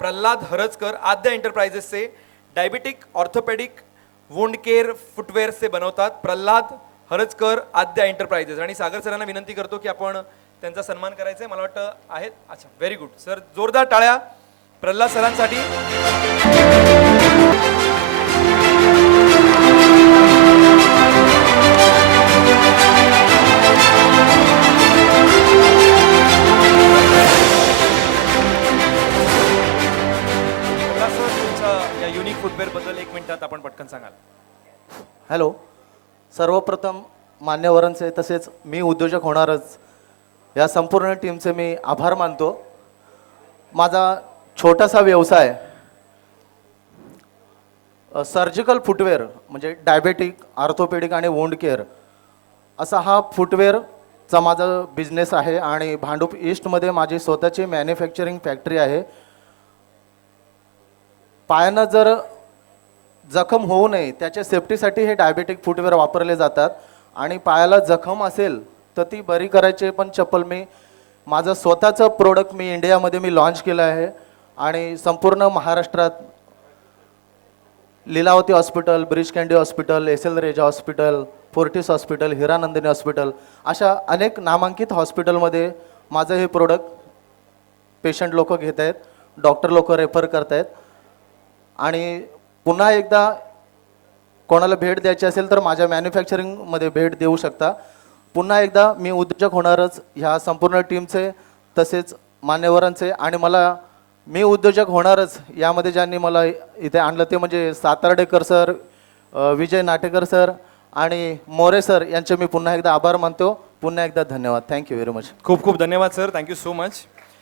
प्रल्हाद हरजकर आद्य एंटरप्राइजेसचे diabetic orthopedic wound care फुटवेअर्सचे बनवतात. प्रल्हाद हरजकर आद्या एंटरप्राइजेस. आणि सागर सरांना विनंती करतो की आपण त्यांचा सन्मान करायचा आहे मला वाटतं आहेत. अच्छा व्हेरी गुड सर जोरदार टाळ्या प्रल्हाद सरांसाठी. फुटवेअरबद्दल एक मिनिटात आपण पटकन सांगाल. हॅलो. सर्वप्रथम मान्यवरांचे तसेच मी उद्योजक होणारच. या संपूर्ण टीमचे मी आभार मानतो. माझा छोटासा व्यवसाय सर्जिकल फुटवेअर म्हणजे डायबेटिक आर्थोपेडिक आणि वोंड केअर असा हा फुटवेअरचा माझा बिझनेस आहे आणि भांडूप ईस्टमध्ये माझी स्वतःची मॅन्युफॅक्चरिंग फॅक्टरी आहे. पायानं जर जखम होऊ नये त्याच्या सेफ्टीसाठी हे डायबेटिक फुटवेअर वापरले जातात. आणि पायाला जखम असेल तर ती बरी करायची पण चप्पल मी माझं स्वतःचं प्रोडक्ट मी इंडियामध्ये मी लॉन्च केलं आहे. आणि संपूर्ण महाराष्ट्रात Lilavati hospital Breach Candy hospital S L Raheja hospital Fortis hospital Hiranandani hospital अशा अनेक नामांकित हॉस्पिटलमध्ये माझं हे प्रोडक्ट पेशंट लोक घेत आहेत डॉक्टर लोक रेफर करत आहेत आणि पुन्हा एकदा कोणाला भेट द्यायची असेल तर माझ्या मॅन्युफॅक्चरिंगमध्ये भेट देऊ शकता. पुन्हा एकदा मी उद्योजक होणारच ह्या संपूर्ण टीमचे तसेच मान्यवरांचे आणि मला मी उद्योजक होणारच यामध्ये ज्यांनी मला इथे आणलं ते म्हणजे सातार्डेकर सर विजय नाटेकर सर आणि मोरे सर यांचे मी पुन्हा एकदा आभार मानतो. पुन्हा एकदा धन्यवाद. थँक्यू व्हेरी मच खूप खूप धन्यवाद सर. Thank you so much